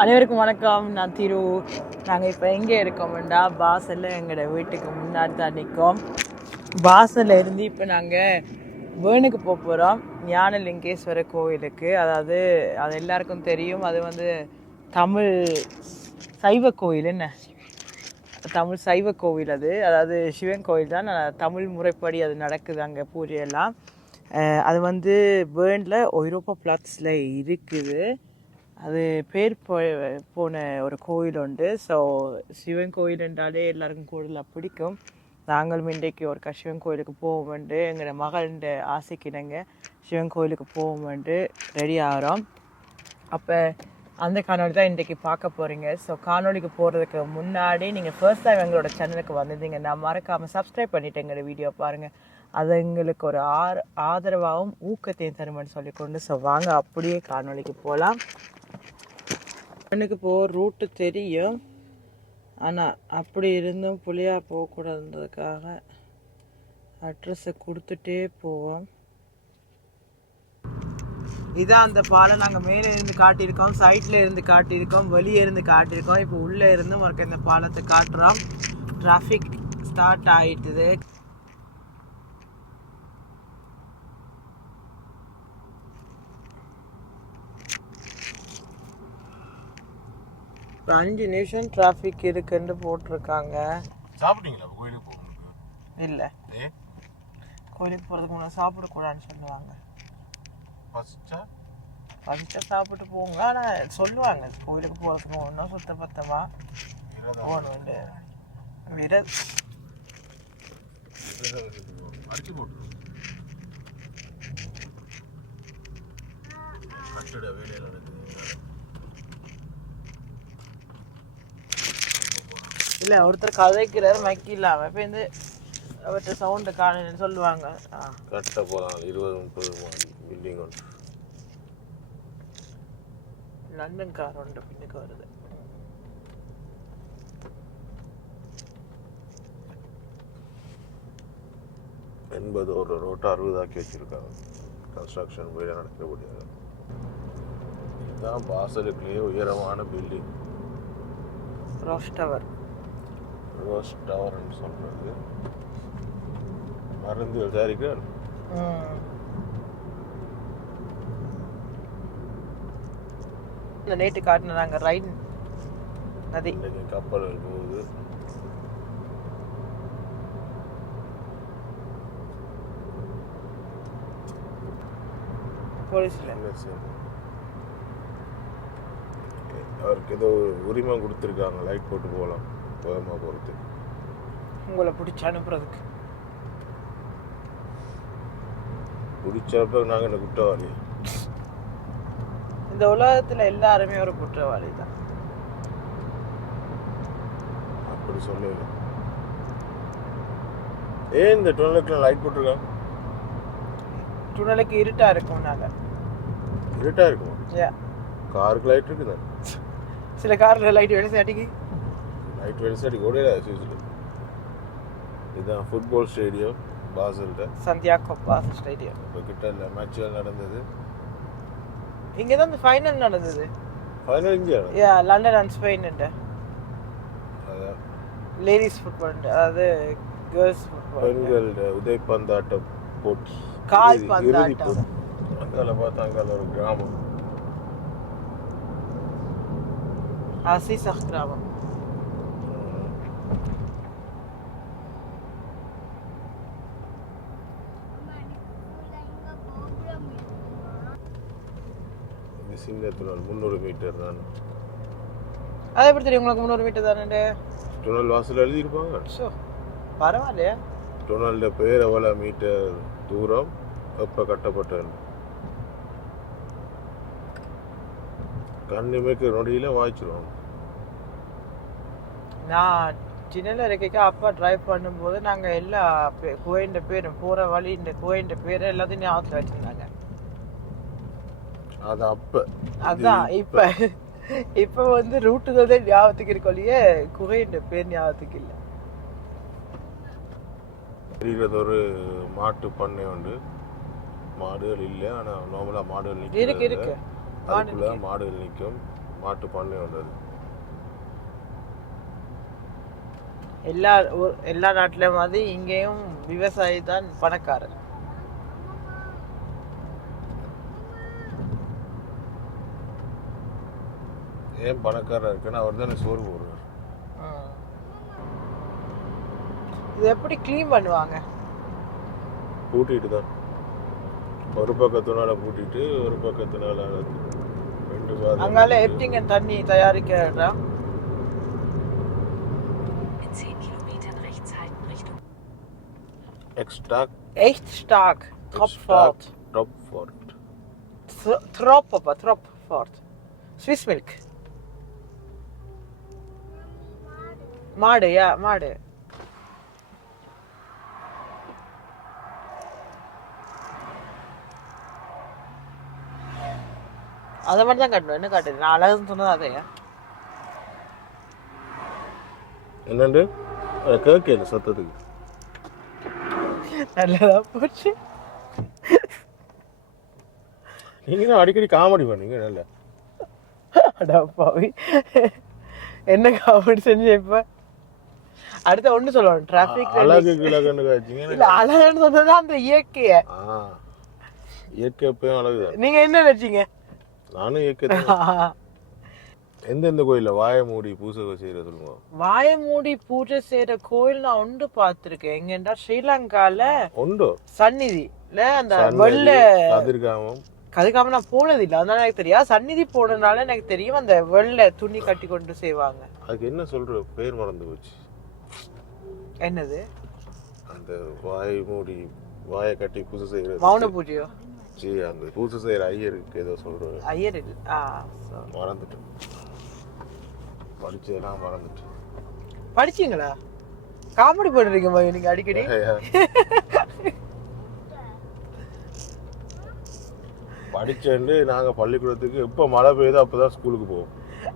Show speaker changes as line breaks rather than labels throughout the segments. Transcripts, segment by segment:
அனைவருக்கும் வணக்கம். நான் திரு நாங்கள் இப்போ எங்கே இருக்கோம்டா பாசலில் எங்களோட வீட்டுக்கு முன்னாடி தான் நிற்கோம் வாசலில் இருந்து இப்போ நாங்கள் வேணுக்கு போக போகிறோம் ஞானலிங்கேஸ்வரர் கோவிலுக்கு அதாவது அது எல்லாருக்கும் தெரியும். அது வந்து தமிழ் சைவ கோயில் என்ன? தமிழ் சைவ கோவில் அது. அதாவது சிவன் கோவில் தான். தமிழ் முறைப்படி அது நடக்குது அங்கே பூஜையெல்லாம். அது வந்து பேர்னில் ஐரோப்பா பிளாட்ஸில் இருக்குது. அது பேர் போ போன ஒரு கோயில் உண்டு. ஸோ சிவன் கோயில் என்றாலே எல்லாருக்கும் கூடுதலாக பிடிக்கும். நாங்களும் இன்றைக்கு ஒரு சிவன் கோயிலுக்கு போவோம்ண்டு எங்களோட மகளின் ஆசைக்கிணங்க சிவன் கோயிலுக்கு போவோம்ண்டு ரெடி ஆகிறோம். அப்போ அந்த காணொளி தான் இன்றைக்கி பார்க்க போகிறீங்க ஸோ காணொலிக்கு போகிறதுக்கு முன்னாடி நீங்கள் ஃபர்ஸ்ட் டைம் எங்களோட சேனலுக்கு வந்திருந்தீங்கன்னா மறக்காமல் சப்ஸ்கிரைப் பண்ணிவிட்டு எங்களோட வீடியோ பாருங்கள் அது எங்களுக்கு ஒரு ஆர் ஆதரவாகவும் ஊக்கத்தையும் தருமென்னு சொல்லிக்கொண்டு ஸோ வாங்க அப்படியே காணொலிக்கு போகலாம் எனக்கு இப்போ ரூட்டு தெரியும். ஆனால் அப்படி இருந்தும் புளியாக போகக்கூடாதுன்றதுக்காக அட்ரஸை கொடுத்துட்டே போவோம். இதான் அந்த பாலம் நாங்கள் மேலே இருந்து காட்டியிருக்கோம் சைட்ல இருந்து காட்டியிருக்கோம் வெளியே இருந்து காட்டியிருக்கோம். இப்போ உள்ளே இருந்து மறுக்க இந்த பாலத்தை காட்டுறோம். டிராஃபிக் ஸ்டார்ட் ஆகிட்டுது இப்போ அஞ்சு நிமிஷம் டிராஃபிக் இருக்குன்னு போட்டிருக்காங்க.
சாப்பிட்டீங்களா கோயிலுக்கு போகும்போது
இல்லை.
ஏ?
கோயிலுக்கு போகிறதுக்கு முன்னாடி சாப்பிடக்கூடாதுன்னு சொல்லுவாங்க.
பசிச்சா?
பசிச்சா சாப்பிட்டு போங்க. ஆனால் சொல்லுவாங்க கோயிலுக்கு போகிறதுக்கு ஒன்றா சுத்த பத்தமாக போகணுண்டு விர
போகணும். அடிச்சு கட்டிட வேலையில் நடக்குது.
இல்லை ஒருத்தர் கதைக்கிறார் மைக்கு இல்லாமல் இப்போ வந்து அவர்கிட்ட சவுண்டு காணுன்னு சொல்லுவாங்க.
கட்ட போகலாம் இருபது முப்பது பில்டிங் ஒன்று
லண்டன் கார் ஒன்று பின்னுக்கு வருது.
எண்பது ஒரு ரோட்டை அறுபதாக்கி வச்சிருக்காங்க. கன்ஸ்ட்ரக்ஷன் வேலை நடக்கிறபடியாக இதுதான் வாசலுக்குள்ளேயே உயரமான பில்டிங்
ரோஸ்
ரோஸ் டவர்னு சொல்றது மருந்து தயாரிக்கிறார்
இந்த நேற்று காட்டின நாங்கள் ரைன் நதி.
கப்பல் போகுது? அவருக்கு ஏதோ உரிமம் கொடுத்துருக்காங்க. லைட் போட்டு போகலாம். வேகமாக போகிறது
உங்களை பிடிச்சி அனுப்புறதுக்கு.
பிடிச்சப்ப நாங்கள் என்ன குற்றவாளி?
இந்த உலகத்தில் எல்லாருமே ஒரு குற்றவாளி தான்.
அப்படி சொல்லல. ஏன் இந்த டொனலுக்குலாம் லைட் போட்டிருக்காங்க
துணலுக்கு இருட்டா இருக்கும் நாங்கள்
இருட்டா இருக்குமா. காருக்கு லைட் இருக்குது?
சில காரில் லைட் வெளிச்சு அடிக்கி
லைட் வெளிச்சடி ஓடையில சூஸில் இதுதான் ஃபுட்பால் ஸ்டேடியம் பாசல்கிட்ட.
சந்தியா கொப்பா ஸ்டேடியம்
இப்போ கிட்ட இல்லை மேட்ச்கள் நடந்தது.
இங்கே தான் இந்த ஃபைனல் நடந்தது.
ஃபைனல் இங்கே
யா லண்டன் அண்ட் ஸ்பெயின்
அதான்.
லேடிஸ் ஃபுட்பால் அதாவது கேர்ள்ஸ் ஃபுட்பால்
பெண்களோட உதைப்பந்தாட்ட போட்டி
கால் பந்தாட்டம்.
அங்கால பார்த்தா அங்கால ஒரு கிராமம்.
அசிசக் கிராமம்.
சின்ன துணல் முந்நூறு மீட்டர் தான்.
அது எப்படி தெரியும் உங்களுக்கு முந்நூறு மீட்டர் தானே
துணல் வாசல் எழுதியிருப்பாங்க.
ஷோ பரவாயில்லையா.
துணல்ல பேர் எவ்வளோ மீட்டர் தூரம் எப்போ கட்டப்பட்டது? கண்ணிமைக்கு நொடியில் வாய்ச்சிருவோம்
நான் சின்னல இருக்கைக்கு அப்பா டிரைவ் பண்ணும்போது நாங்கள் எல்லா கோயின்ற பேரும் போகிற வழி இந்த கோயின்ற பேர் எல்லாத்தையும் ஞாபகத்தில் வச்சுருந்தாங்க.
அது அப்போ.
அதான் இப்போ. இப்போ. வந்து ரூட்டுகள் தான் ஞாபகத்துக்கு இருக்கொழியே குகைன்ற பேர் ஞாபகத்துக்கு இல்லை.
தெரிகிறது ஒரு மாட்டு பண்ணை உண்டு. மாடுகள் இல்லை ஆனால் நார்மலாக மாடுகள்
இருக்கு
நிற்கிறது
இருக்கு
அதுக்குள்ள மாடுகள் நிற்கும். மாட்டு பண்ணை வந்தது
எல்லா எல்லா நாட்டில மாதிரி இங்கேயும் விவசாயி தான் பணக்காரர்.
ஏன் பணக்காரர் இருக்குன்னா அவர் தானே சோறு போடுறார்.
இது எப்படி க்ளீன் பண்ணுவாங்க?
பூட்டிட்டு தான். ஒரு பக்கத்தினால பூட்டிட்டு ஒரு பக்கத்தினால ரெண்டு
அங்கால எட்டிங்க தண்ணி தயாரிக்கிறதா
In 10 Kilometern rechts halten Richtung
extra
echt stark Tropfort
ஃபோர்ட்
Trop papa Tropfort Swiss மாடு யா மாடு. அதை மட்டும் தான் காட்டணும். என்ன காட்டுது? நான் அழகுன்னு சொன்னது அதையா?
என்னண்டு? கேட்கல சத்தத்துக்கு?
நல்லதா போச்சு.
நீங்க தான் அடிக்கடி காமெடி பண்ணீங்க நல்ல.
அடா பாவி. என்ன காமெடி செஞ்ச இப்ப? அடுத்த ஒண்ணு சொல்லணும் டிராபிக்
அழகு காய்ச்சிங்க
இல்ல அழகுன்னு சொன்னது அந்த இயற்கைய.
இயற்கை எப்பயும் அழகுதான்.
நீங்க என்ன நினைச்சீங்க?
நானும் இயற்கை. எந்தெந்த கோயில்ல வாயை மூடி பூசை செய்யற சொல்லுங்க.
வாய மூடி பூஜை செய்யற கோயில் நான் ஒன்று பார்த்திருக்கேன். எங்கண்டா ஸ்ரீலங்கால
உண்டோ
சந்நிதில அந்த வெள்ள
கதிர்காமம்.
கதுக்காம நான் போனது இல்ல அதனால எனக்கு தெரியாது. சந்நிதி போனதுனால எனக்கு தெரியும் அந்த வெள்ளை துணி கட்டி கொண்டு செய்வாங்க.
அதுக்கு என்ன சொல்ற? பேர் மறந்து போச்சு.
என்னது?
அந்த வாய் மூடி வாயை கட்டி பூசை செய்யறது.
மௌன பூஜையோ?
சரி அந்த பூசை செய்யற ஐயருக்கு ஏதோ சொல்ற
ஐயர் ஆ.
மறந்துட்டேன். படிச்சதெல்லாம் மறந்துட்டேன்.
படிச்சீங்களா? காமெடி பண்றீங்க மகன் நீங்க அடிக்கடி.
படிச்சேன்னு நாங்க பள்ளிக்கூடத்துக்கு எப்ப மழை பெய்யுதோ அப்பதான் ஸ்கூலுக்கு போவோம்.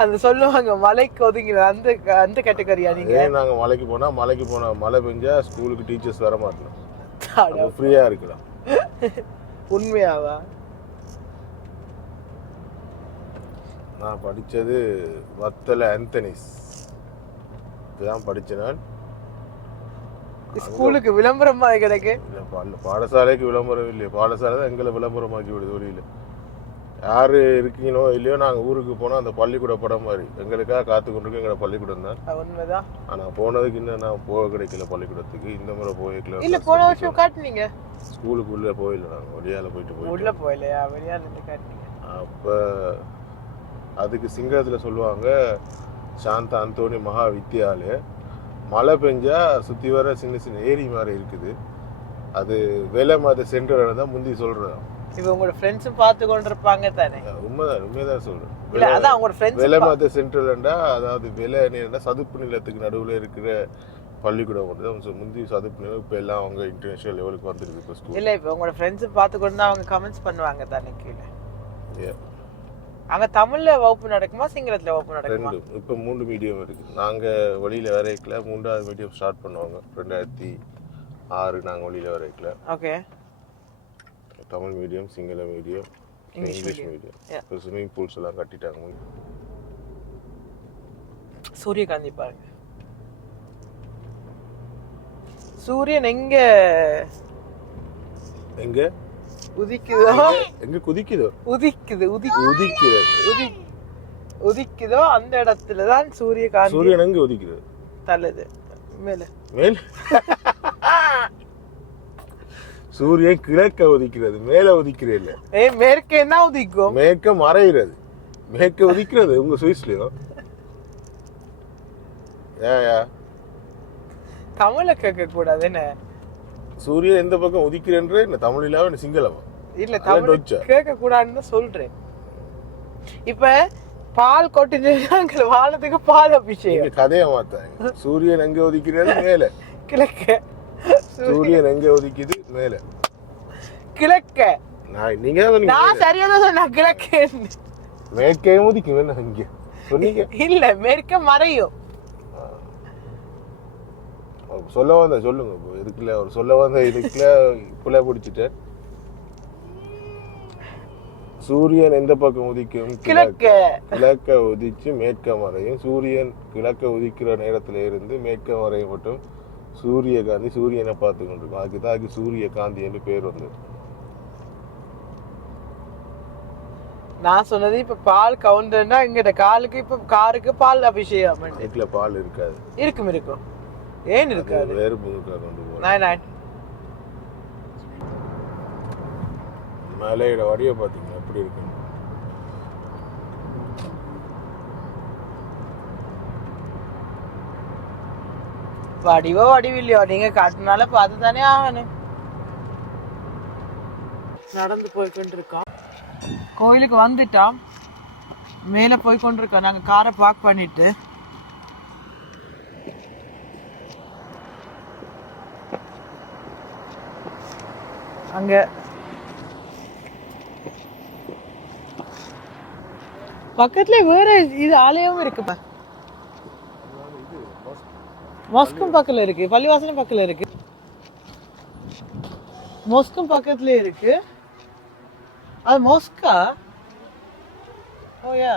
அந்த சொல்லுவாங்க மலைக்கு ஒதுங்கின அந்த அந்த கேட்டகரியா நீங்க?
ஏன் நாங்க மலைக்கு போனா மலைக்கு போனா மழை பெஞ்சா ஸ்கூலுக்கு டீச்சர்ஸ் வர மாட்டோம் ஃப்ரீயா இருக்கலாம்
உண்மையாவா?
நான் படிச்சது வத்தல ஆந்தனிஸ். இதுதான் படிச்சேன் நான்.
ஸ்கூலுக்கு விளம்பரமா கிடக்கு?
பாடசாலைக்கு விளம்பரம் இல்லையா. பாடசாலை தான் எங்களை விளம்பரமாக்கி விடுது வெளியில யாரு இருக்கீங்களோ இல்லையோ நாங்க ஊருக்கு போனா அந்த பள்ளிக்கூட படம் மாதிரி. எங்களுக்காக காத்து கொண்டிருக்க எங்களோட பள்ளிக்கூடம் தான்.
அது உண்மைதான்
ஆனா போனதுக்கு இன்னும் நான் போக கிடைக்கல பள்ளிக்கூடத்துக்கு. இந்த முறை போய்க்கல
இல்ல போன வருஷம் காட்டுனீங்க
ஸ்கூலுக்கு உள்ள போயிடல நாங்க. ஒடியால போயிட்டு போயிட்டோம்.
உள்ள போயிலையா வெளியா இருந்து காட்டுனீங்க
அப்ப அதுக்கு சிங்களத்துல சொல்லுவாங்க சாந்தா அந்தோணி மகா வித்தியாலய மழை பெஞ்சா சுத்தி வர சின்ன சின்ன ஏரி மாதிரி இருக்குது. அது வெலை மத சென்டர் தான் முந்தி சொல்றேன்
இப்ப உங்களோட ஃப்ரெண்ட்ஸும் பார்த்து கொண்டிருப்பாங்க தானே?
உண்மைதான் உண்மைதான் சொல்றேன்.
இல்ல அதான் உங்களோட ஃப்ரெண்ட்ஸ்
வெலை மத சென்டர்லண்டா அதாவது வெலை நேரண்டா சதுப்பு நிலத்துக்கு நடுவுல இருக்கிற பள்ளிக்கூடம் சொ- முந்தி சதுப்பு நிலம் இப்போ எல்லாம் அவங்க இன்டர்நேஷனல் லெவலுக்கு வந்துருக்கு இப்போ ஸ்கூல்
இல்ல இப்ப உங்களோட ஃப்ரெண்ட்ஸும் பார்த்து கொண்டு அவங்க கமெண்ட்ஸ் பண்ணுவாங்க தானே கீழே? அங்க தமிழ்ல வகுப்பு நடக்குமா சிங்களத்துல வகுப்பு நடக்குமா?
ரெண்டு இப்போ மூணு மீடியம் இருக்கு. நாங்க வெளியில வரைக்கல மூன்றாவது மீடியம் ஸ்டார்ட் பண்ணுவாங்க. ரெண்டாயிரத்தி ஆறு நாங்க வெளியில வரைக்கல
okay
Tamil medium Sinhala medium English. Medium. இப்போ ஸ்விம்மிங் பூல்ஸ் எல்லாம் கட்டிட்டாங்க.
சூரியகாந்தி பாருங்க சூரியன் எங்க?
எங்க?
உதிக்குதோ?
எங்க? குதிக்குதோ?
உதிக்குது உதி
உதிக்கிறது
உதி உதிக்குதோ? அந்த இடத்துல தான் சூரியகாந்தி
சூரியன் எங்க உதிக்கிறது
தள்ளுது. மேல.
மேல். சூரியன் கிழக்க உதிக்கிறது மேல உதிக்கிறது இல்ல.
ஏய் மேற்கே என்ன உதிக்கும்?
மேற்க மறைகிறது. மேற்க உதிக்கிறது உங்க சுவிஸ்லயும் ஏ ஏ
தமிழ கேட்க கூடாது என்ன?
சூரியன் எந்த பக்கம் உதிக்கிறன்ற இந்த தமிழ் இல்லாம இந்த சிங்களமா
இல்ல தமிழ். கேட்க கூடாதுன்னு சொல்றேன். இப்ப பால் கொட்டிட்டு வானத்துக்கு பால் அபிஷேகம்.
கதையை மாத்தாங்க சூரியன் எங்க உதிக்கிறது மேல.
கிழக்க.
சூரியன் எங்க உதிக்குது? மேல.
கிழக்க.
நான் நீங்க
நான் சரியா தான் சொன்னேன் கிழக்கு.
மேற்கே உதிக்கும் என்ன இங்க? சொன்னீங்க.
இல்ல மேற்க மறையும்.
சொல்ல வந்த சொல்லுங்க இப்போ இதுக்குள்ள ஒரு சொல்ல வந்த இதுக்குள்ள புள்ள பிடிச்சிட்டேன் சூரியன் எந்த பக்கம் உதிக்கும்?
கிழக்கு.
கிழக்க உதிச்சு மேற்க மறையும். சூரியன் கிழக்க உதிக்கிற நேரத்துல இருந்து மேற்க மறையும் மட்டும். சூரியகாந்தி சூரியனை பார்த்து கொண்டிருக்கும் அதுக்கு தான் அதுக்கு சூரியகாந்தி என்று பேர் வந்து
நான் சொன்னது இப்ப பால் கவுண்டர்னா எங்கிட்ட காலுக்கு இப்ப காருக்கு பால் அபிஷேகம்.
வீட்டுல பால் இருக்காது.
இருக்கும் இருக்கும். ஏன் இருக்காது?
வேறு புதுக்கா கொண்டு
நைன்
மலையோட வடிவை பார்த்தீங்கன்னா எப்படி இருக்கு
வடிவோ வடிவில்லையோ நீங்க காட்டுனால பார்த்து தானே ஆகணும். நடந்து போய் கொண்டிருக்கோம். கோயிலுக்கு வந்துட்டோம். மேலே போய் கொண்டிருக்கோம். நாங்கள் காரை பார்க் பண்ணிட்டு. அங்க. பக்கத்துல வேற இது ஆலயமும் இருக்குப்பா மொஸ்கும் பக்கத்தில் இருக்கு. பள்ளிவாசலும் பக்கத்தில் இருக்கு. மொஸ்கும் பக்கத்துல இருக்கு. அது மொஸ்கா? Oh, ஓயா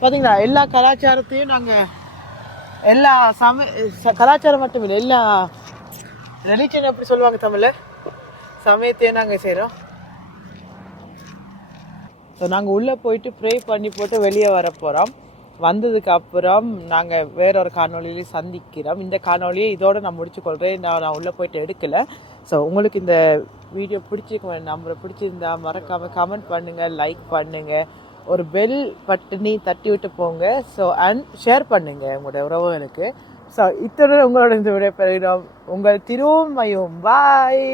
பார்த்தீங்களா எல்லா கலாச்சாரத்தையும் நாங்கள் எல்லா சம ச- கலாச்சாரம் மட்டும் இல்லை எல்லா ரிலீஜன் எப்படி சொல்லுவாங்க தமிழில் சமயத்தையும் நாங்கள் செய்கிறோம் ஸோ நாங்கள் உள்ளே போயிட்டு ப்ரே பண்ணி போட்டு வெளியே வர போகிறோம் வந்ததுக்கு அப்புறம் நாங்கள் வேற ஒரு சந்திக்கிறோம். இந்த காணொளியை இதோடு நான் முடிச்சுக்கொள்கிறேன் நான் நான் உள்ளே போயிட்டு எடுக்கலை. ஸோ உங்களுக்கு இந்த வீடியோ பிடிச்சிருக்க நம்மளை பிடிச்சிருந்தா மறக்காமல் கமெண்ட் பண்ணுங்கள் லைக் பண்ணுங்கள் ஒரு பெல் பட்டினி தட்டி விட்டு போங்க. ஸோ அண்ட் ஷேர் பண்ணுங்கள் உங்களுடைய உறவுகளுக்கு. ஸோ இத்தனை உங்களோட இந்த விடைபெறுகிறோம் உங்கள் திருமையும் பாய்